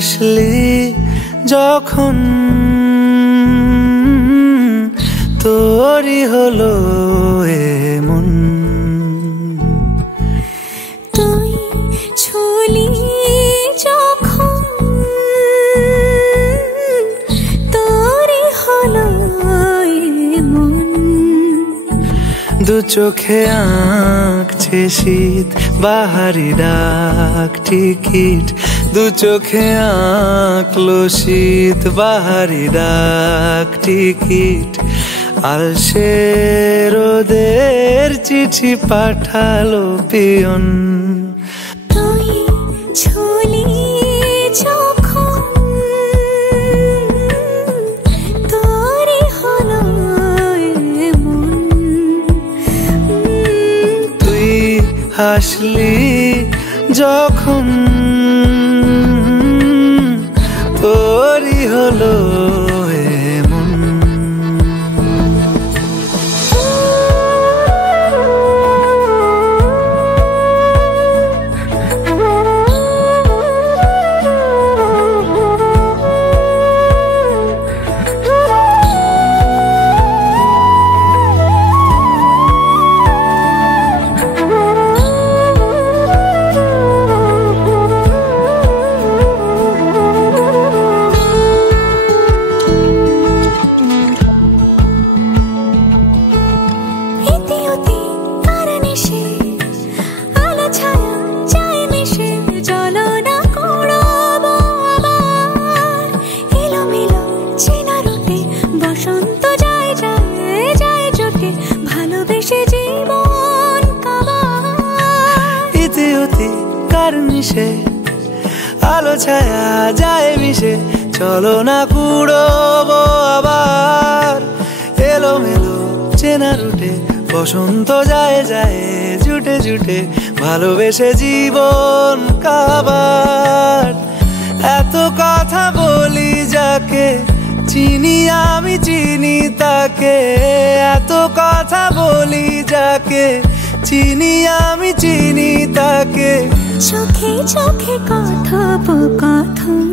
হাসলি যখন তোরই হলো এমন। তুই ছুলি যখন তোরই হলো এমন। দু চোখে আঁকছে শীত বাহারি ডাক টিকিট, দু চোখে আঁকলো শীত বাহারি ডাক টিকিট। আলসে রোদের চিঠি পাঠালো পিয়ন। তুই ছুলি যখন তোরই হলো এমন। তুই হাসলি যখন তোরই হলো এমন। আলো ছায়া যায় মিশে, চলো না কুড়োবো আবার। এলোমেলো চেনা রুটে বসন্ত যায় যায় জুটে জুটে, ভালোবেসে জীবন কাবার। এত কথা বলি যাকে চিনি আমি চিনি তাকে, এত কথা বলি যাকে চিনি আমি চিনি তাকে। চোখে চোখে কথোপকথন